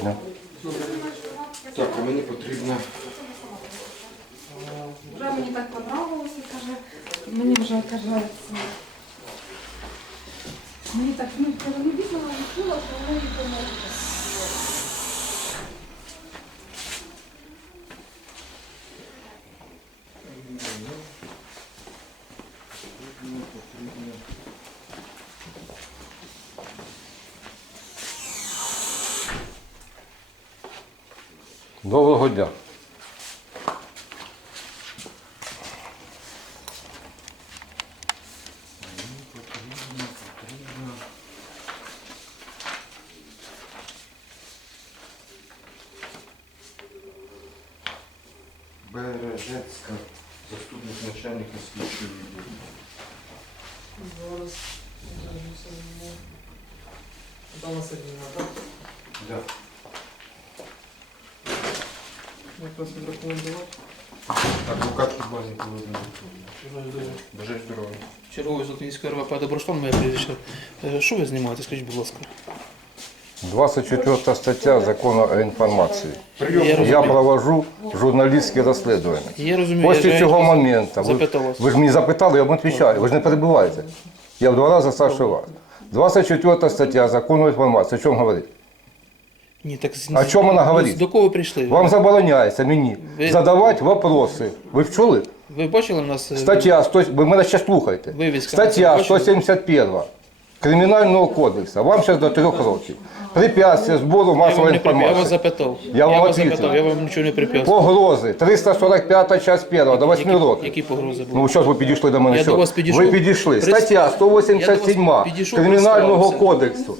Дня. Так, а мені потрібно. Вже мені так понравилося, каже, мені вже каже, мені так ну, коли не бідно, відчула, чула, що воно їй поможе. Доброго дня. Бережецька, заступник начальника слідчого відділу. Зараз. Дана Сергійна, так? Да. Якраз відрекомендувати. Адвокат Кубазі Володимир. Бажаю здоров'я. Черговий Золотинський РВП Доброштан, моє прізвище. Е, Що ви знімаєте, скажіть, будь ласка. 24 стаття закону о інформації. Я Я розумію. провожу журналістське розслідування. Я розумію, Після я цього моменту, ви, запитав вас. ви ж мені запитали, я вам відповідаю, ви ж не перебуваєте. Я в два рази старше вас. 24 стаття закону інформації, о чому говорить? Ні, так з- О чому вона говорить? До кого прийшли? Вам забороняється мені Ви- задавати вопроси. Ви вчули? Ви бачили в нас? е, Стаття 100, ви мене ще слухайте. Вивіска Стаття це 171 Кримінального кодексу. Вам зараз до трьох років. Препятствие збору Я вам масової не прип'яв, я вас інформації. запитав. Я вам вас відповів. запитав, я вам нічого не прип'яв. Погрози. 345 час 1 до 8 років. Які погрози були? Ну, що ж ви підійшли до мене? Я що? до вас підійшов. Ви підійшли. Прис- Стаття Я 187 до вас підійшов, Кримінального представився. кодексу.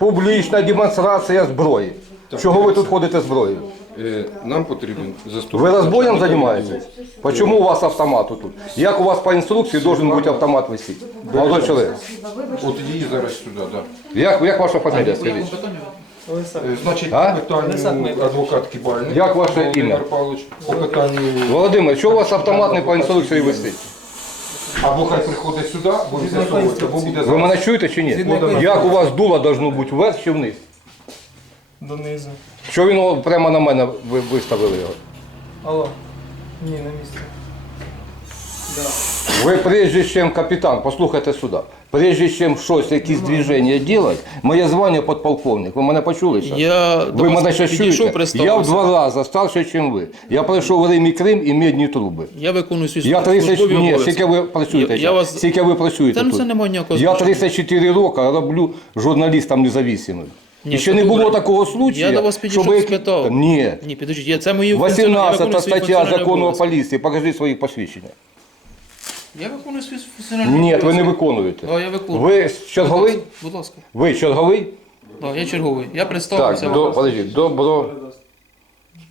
Публічна демонстрація зброї. Чого ви тут ходите зброєю? Е, Нам потрібен заступник. Ви розбоєм займаєтесь? Почему у вас автомат тут? Як у вас по інструкції должен бути автомат висіти? Молодой чоловік. От її зараз сюди, так. Як, як ваша фамілія, скажіть? Олександр. Значить, А? по питанню адвокат Кібальник. Як ваше Володимир ім'я? Павлович, по питанню. Володимир, що у вас автомат не по інструкції висить? Або хай приходить сюди, буде з'ясовувати, або буде Ви мене чуєте чи ні? Як у вас дуло должно бути вверх чи вниз? Донизу. Що він о, прямо на мене ви виставили його? Алло. Ні, на місці. Ви прежде чем капітан, послухайте сюди. Прежде чем щось, якісь движення робити, моє звання подполковник. Ви мене почули зараз? Я до Ви вас мене підійшов, чуєте? Я в представився. два рази старше, ніж ви. Я пройшов Рим і Крим і медні труби. Я виконую свій Я 30, службовий ні, обов'язок. скільки ви працюєте? Я- я зараз? вас- Скільки ви працюєте Та ну тут? це немає ніякого Я значення. 34 роки роблю журналістом независимим. Ні, і ще це не було добре. такого случаю. Я до вас підійшов і спитав. Ні. Ні, підождіть, я це мої функціональні- я 18 виконую свої стаття функціональні закону о обов'язки. поліції. Покажіть свої посвідчення. Я виконую свій функціональний Ні, ви не виконуєте. Да, я виконую. Ви черговий? Будь ласка. Ви черговий? Да, я черговий. Я представився. Так, до, подожди, добро.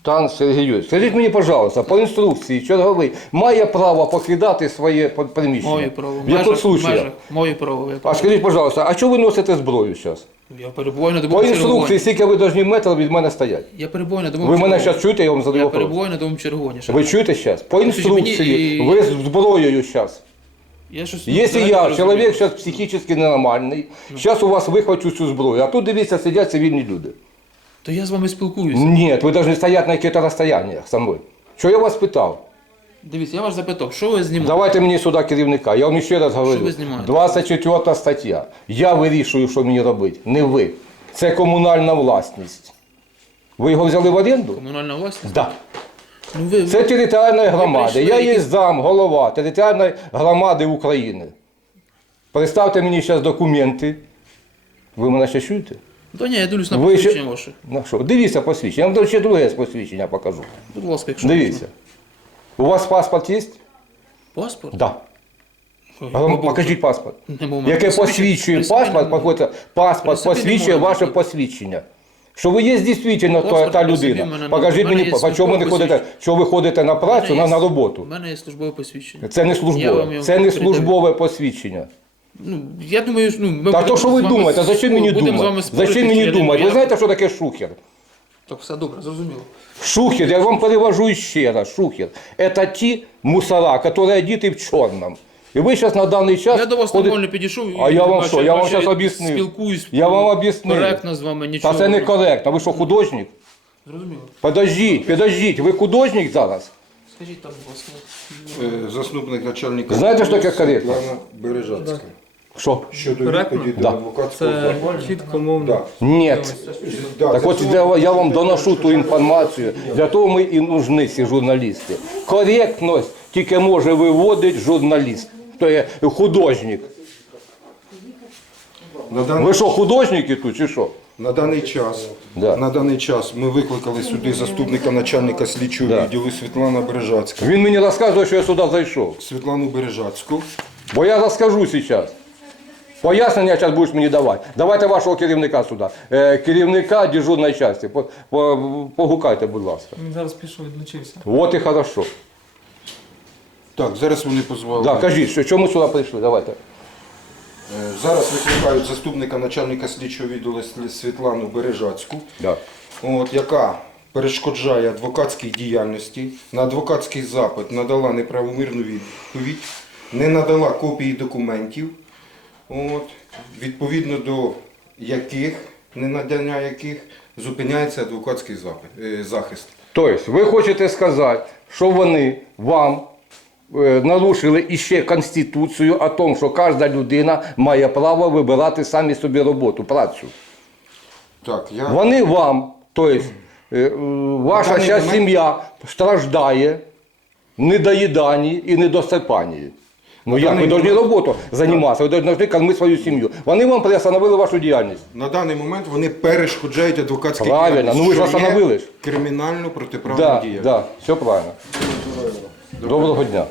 Тан Сергій скажіть мені, пожалуйста, по інструкції черговий має право покидати своє приміщення? Маю право. В случаях? межах. Маю право. Я, А скажіть, пожалуйста, а чого ви носите зброю зараз? я перебуваю на По інструкції, скільки ви повинні метрів від мене стоять? Я перебуваю на Ви мене зараз чуєте, я вам задаю Я вопрос. перебуваю на домовому чергуванні. Ви чуєте зараз? По інструкції, ви з зброєю зараз. Я щось Якщо я, чоловік зараз психічно ненормальний, зараз у вас вихвачу цю зброю, а тут дивіться, сидять цивільні люди. То я з вами спілкуюся. Ні, ви повинні стояти на яких-то розстояннях со мною. Що я вас питав? Дивіться, я вас запитав, що ви знімаєте? Давайте мені сюди керівника. Я вам ще раз говорю. ви знімаєте? 24 стаття. Я вирішую, що мені робити. Не ви. Це комунальна власність. Ви його взяли в оренду? Комунальна власність? Так. Ну ви, Це територіальна громада. Я якісь- зам, голова територіальної громади України. Представте мені зараз документи. Ви мене ще чуєте? Та ні, я дивлюсь на Ви ще- посвідчення ваше. На що? Дивіться посвідчення. Я вам ще друге посвідчення покажу. Будь ласка, якщо Дивіться. У вас паспорт є? можна. Паспорт? Так. Да. Мабуть, Покажіть паспорт. Яке посвідчує при паспорт, немає. паспорт посвідчує немає. ваше посвідчення. Що ви є дійсно та, Паспорт та в людина. мене Покажіть немає. мені, У мене є по чому ви не службове ходите, що ви ходите на У працю, мене на, на є- роботу. У мене є службове посвідчення. Це не Я службове. його Це не передаю. службове посвідчення. Ну, я думаю, що, ну, ми Так будемо то що ви з вами думаєте? Зачем мені будемо з вами думати? спорити, Зачем чи мені я думати? думаю, Ви я- знаєте, що таке шухер? Так, все добре, зрозуміло. Шухер, я вам перевожу ще раз, шухер. Это ті мусора, які одіти в чорному. І ви зараз на даний час. Я до вас ходите- нормально підійшов. і А я вам наче- що? Я вам наче зараз об'яснив. Спілкуюсь. Я вам об'яснив. Коректно з вами, нічого. Та це не коректно. Ви що, художник? Зрозуміло. Подождіть, подождіть, ви художник зараз? Скажіть там, будь ласка. Е, Заступник начальника. Знаєте, що таке коректно? Світлана Бережацька. Що? Щодо Коректно? відповіді Да. адвокатського Це чітко мовно. Да. Ні. Да, Так це от для- я вам доношу ту інформацію. Для того ми і нужні ці журналісти. Коректність тільки може виводити журналіст. То є художник. на даний Ви що, художники тут чи що? На даний час, Да. на даний час ми викликали сюди заступника начальника слідчого Да. відділу Світлана Бережацька. Він мені розказує, що я сюди зайшов. Світлану Бережацьку. Бо я розкажу зараз. Пояснення зараз будеш мені давати. Давайте вашого керівника сюди. Е, керівника дежурної частини. По- по- Погукайте, будь ласка. Він зараз пішов, відлучився. От і хорошо. Так, зараз вони позвали. Да, кажіть, що, чому сюди прийшли? Давайте. Е, Зараз викликають заступника начальника слідчого відділу Світлану Бережацьку, Да. от, яка перешкоджає адвокатській діяльності. На адвокатський запит надала неправомірну відповідь, не надала копії документів, от, відповідно до яких, ненадання яких зупиняється адвокатський е, захист. Тобто, ви хочете сказати, що вони вам е, нарушили іще Конституцію о тому, що кожна людина має право вибирати самі собі роботу, працю. Так, я... Вони вам, тобто, е, ваша вся момент- сім'я страждає в недоїданні і недосипанні. Ну як, ви повинні роботу займатися, ви повинні кормити свою сім'ю. Вони вам приостановили вашу діяльність. На даний момент вони перешкоджають адвокатській Правильно, ну ви ж що є ж. Кримінально Так, діяльність. да, все правильно. Доброго дня.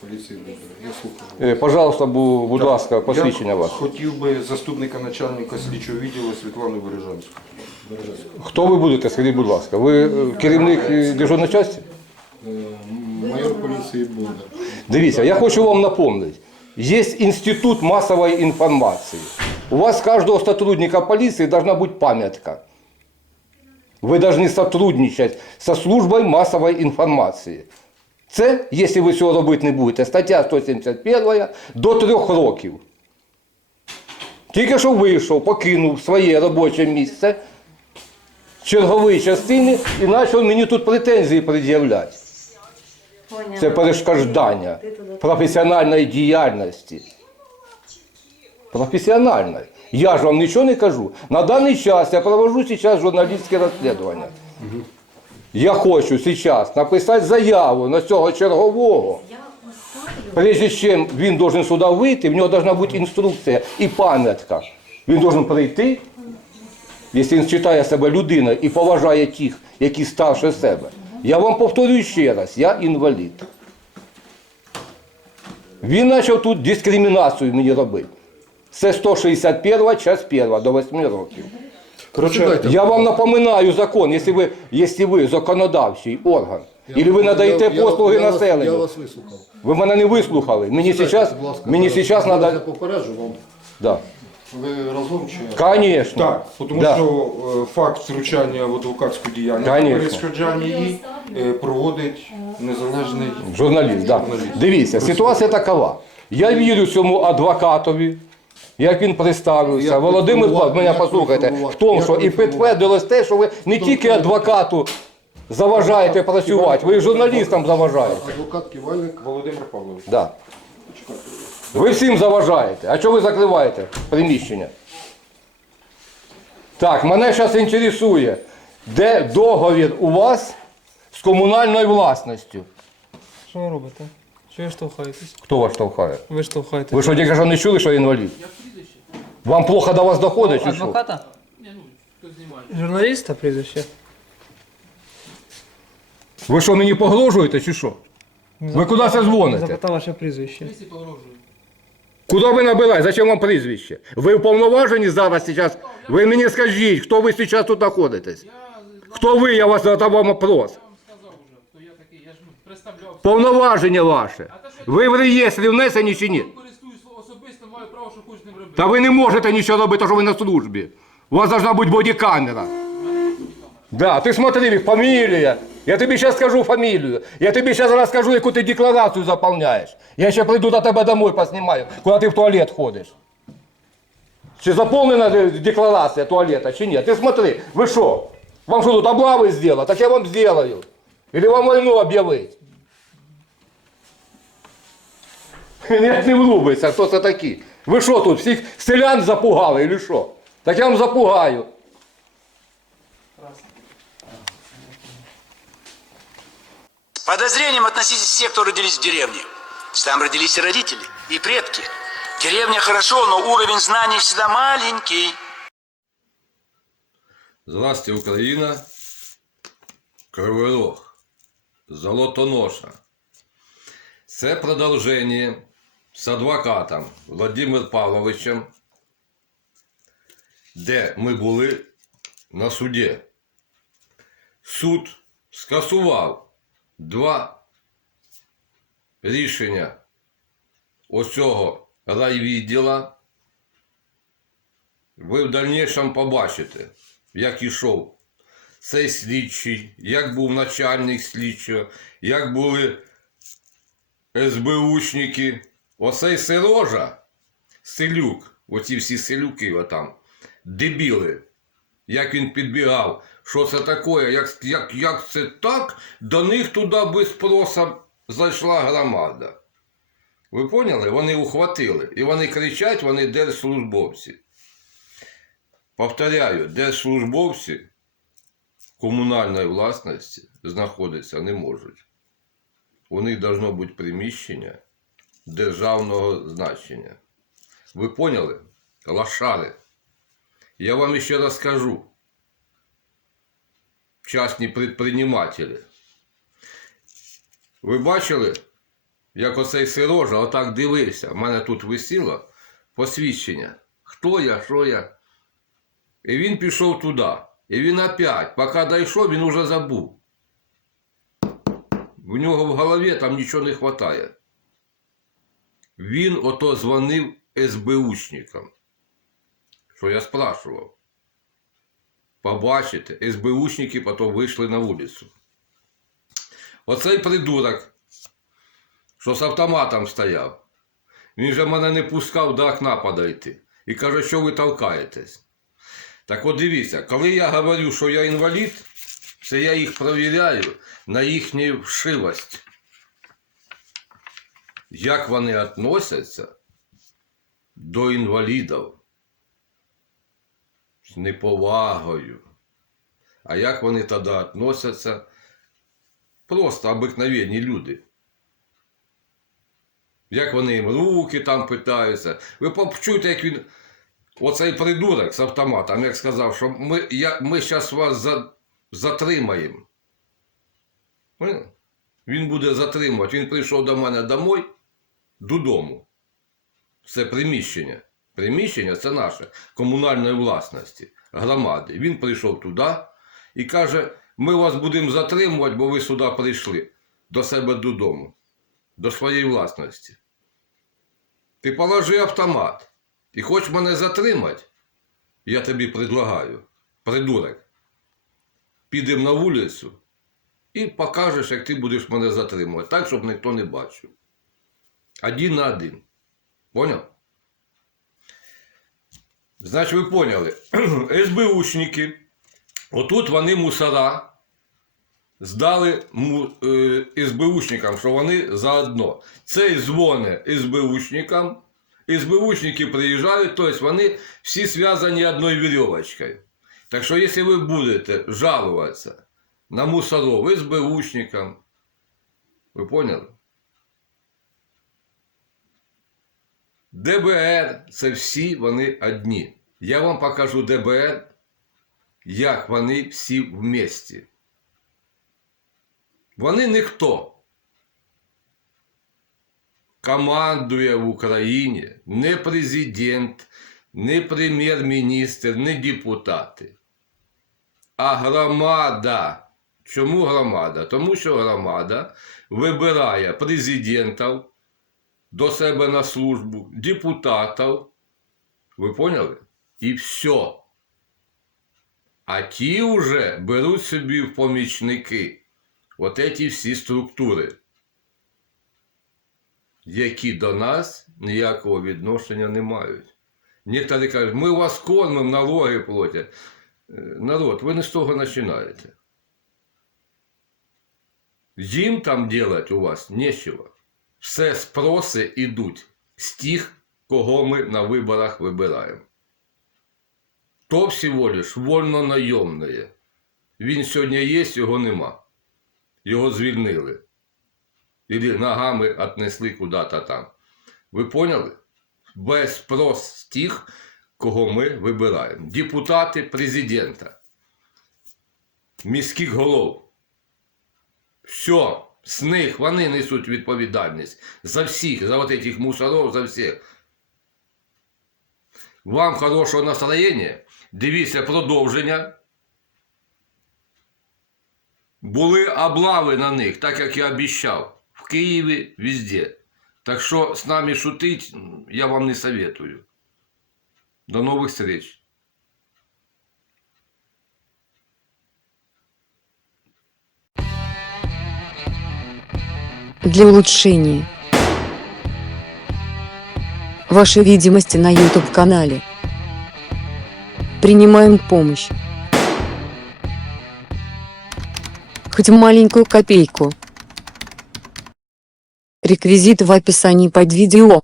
Поліції. Я слухаю. Е, Пожалуйста, бу- будь ласка, посвідчення Я вас. хотів би заступника начальника слідчого відділу Світлану Бережанську. Хто ви будете, скажіть, будь ласка? Ви е, керівник е, дежурної частини? Е, Майор поліції буде. Дивіться, я хочу вам напомнить. Есть институт массовой информации. У вас с каждого сотрудника полиции должна быть памятка. Вы должны сотрудничать со службой массовой информации. Це, якщо ви цього робити не будете, стаття 171 до трьох років. Тільки що вийшов, покинув своє робоче місце чергової частини і почав мені тут претензії пред'являти. Це перешкоджання професіональної діяльності. Професіональної. Я ж вам нічого не кажу. На даний час я проводжу зараз журналістське розслідування. Я хочу зараз написати заяву на цього чергового. Прежде чим він должен сюди вийти, в нього должна бути інструкція і пам'ятка. Він должен прийти, якщо він вважає себе людиною і поважає тих, які старше себе. Я вам повторюю ще раз, я інвалід. Він почав тут дискримінацію мені робити. Це 161 час 1 до 8 років. Коротше, Я вам напоминаю закон, якщо ви, якщо ви законодавчий орган, і ви надаєте Я- я- послуги я вас- населенню. Я вас вислухав. Ви мене не вислухали. Мені зараз, мені зараз. Я треба. попереджу вам. Да. Ви разом чи Конечно. так, тому Да. що е, факт втручання в адвокатську діяльність, Конечно. перешкоджання її е, проводить незалежний Журналіст, да. Дивіться, ситуація такова. Я вірю цьому адвокатові, як він представився. Як Володимир, інформувати- мене як послухайте, в тому, що і підтвердилось те, що ви не тільки адвокату заважаєте працювати, ви і журналістам заважаєте. адвокат Ківальник. Володимир Павлович. Да. Ви всім заважаєте. А чого ви закриваєте приміщення? Так, мене зараз інтересує, де договір у вас з комунальною власністю? Що ви робите? Що ви штовхаєтесь? Хто вас штовхає? Ви штовхаєтесь. Ви що, тільки що не чули, що я інвалід? Вам плохо до вас доходить чи що? Адвоката? Ні, ну, хто знімає. Журналіста прізвище? Ви що, мені погрожуєте чи що? Ви куди це дзвоните? Запитав ваше прізвище. Якщо погрожує. Куди ви набираєте? Зачем вам прізвище? Ви уповноважені зараз зараз? Ви мені скажіть, хто ви зараз тут знаходитесь? Хто ви, я вас задав вам представляв. Повноваження ваше. Ви в реєстрі внесені чи ні? Та ви не можете нічого робити, що ви на службі. У вас должна бути бодікамера. Да, ти смотри, їх фамілія, Я тобі зараз скажу фамілію. Я тобі зараз розкажу, яку ти декларацію заповняєш. Я ще прийду до тебе домой поснімаю, коли ти в туалет ходиш. Чи заповнена де- декларація туалета, чи ні? Ти смотри, ви що? Вам що тут облави зробили? Так я вам зроблю. Или вам війну об'явить? Ні, не влубиться, хто це такі? Ви що тут, всіх селян запугали, или що? Так я вам запугаю. Подозрением относитесь все, кто родились в деревне. Там родились и родители, и предки. Деревня хорошо, но уровень знаний всегда маленький. Здравствуйте, Україна. Кривий Рог. Золотоноша. Це продовження з адвокатом Владимиром Павловичем, де ми були на суді. Суд скасував два рішення ось цього райвідділа. Ви в дальнішому побачите, як ішов цей слідчий, як був начальник слідчого, як були СБУшники. Оцей Сирожа, Селюк, оці всі селюки отам, дебіли, як він підбігав, що це таке, як, як, як це так, до них туди без спроса зайшла громада. Ви поняли? Вони ухватили. І вони кричать, вони держслужбовці. Повторяю, держслужбовці комунальної власності знаходитися не можуть. У них должно бути приміщення державного значення. Ви поняли? Лошари. Я вам ще раз скажу. Частні предпринимателі. Ви бачили, як оцей сирожа отак дивився. У мене тут висіло посвідчення. Хто я, що я? І він пішов туди. І він опять, поки дійшов, він уже забув. В нього в голові там нічого не вистачає. Він ото дзвонив СБУшникам. Що я спрашував. Побачите, СБУшники потім вийшли на вулицю. Оцей придурок, що з автоматом стояв, він же мене не пускав до окна подойти. І каже, що ви толкаєтесь. Так от дивіться, коли я говорю, що я інвалід, це я їх провіряю на їхню вшивость. Як вони відносяться до інвалідів з неповагою. А як вони тоді відносяться? Просто обикновенні люди. Як вони їм руки там питаються. Ви почуєте, як він. Оцей придурок з автоматом, як сказав, що ми, я, ми зараз вас за, затримаємо. Він буде затримувати. Він прийшов до мене домой, додому. Це приміщення. Приміщення це наше комунальної власності, громади. Він прийшов туди і каже: ми вас будемо затримувати, бо ви сюди прийшли до себе додому, до своєї власності. Ти положи автомат. І хочеш мене затримати, я тобі предлагаю, придурок, підемо на вулицю і покажеш, як ти будеш мене затримувати, так, щоб ніхто не бачив. Один на один. Поняв? Значить, ви поняли, СБУшники, отут вони мусора здали е, СБУшникам, що вони заодно. Цей дзвони СБУшникам. СБУшники приїжджають, тобто вони всі зв'язані одною вірьовочкою. Так що, якщо ви будете жалуватися на мусоров СБУшникам, ви поняли? ДБР це всі вони одні. Я вам покажу ДБР, як вони всі вместе. Вони ніхто командує в Україні не президент, не прем'єр-міністр, не депутати, а громада. Чому громада? Тому що громада вибирає президентів до себе на службу, депутатів. Ви поняли? І все. А ті вже беруть собі в помічники от ці всі структури, які до нас ніякого відношення не мають. Некоторі кажуть, ми вас кормимо, налоги платять. Е, Народ, ви не з того починаєте. Їм там делать у вас нічого. Все спроси йдуть з тих, кого ми на виборах вибираємо. То всього лиш вольно найомне. Він сьогодні є, його нема. Його звільнили. Іди ногами віднесли куди-то там. Ви поняли? Без спрос з тих, кого ми вибираємо. Депутати президента, міських голов. Все, з них вони несуть відповідальність за всіх, за вот этих мусоров, за всіх. Вам хорошого настроєння. Дивіться продовження. Були облави на них, так як я обіцяв. В Києві, везде. Так що з нами шутить м, я вам не советую. До нових встреч. Для улучшения вашей видимости на YouTube-канале. Принимаем помощь. Хоть маленькую копейку. Реквизиты в описании под видео.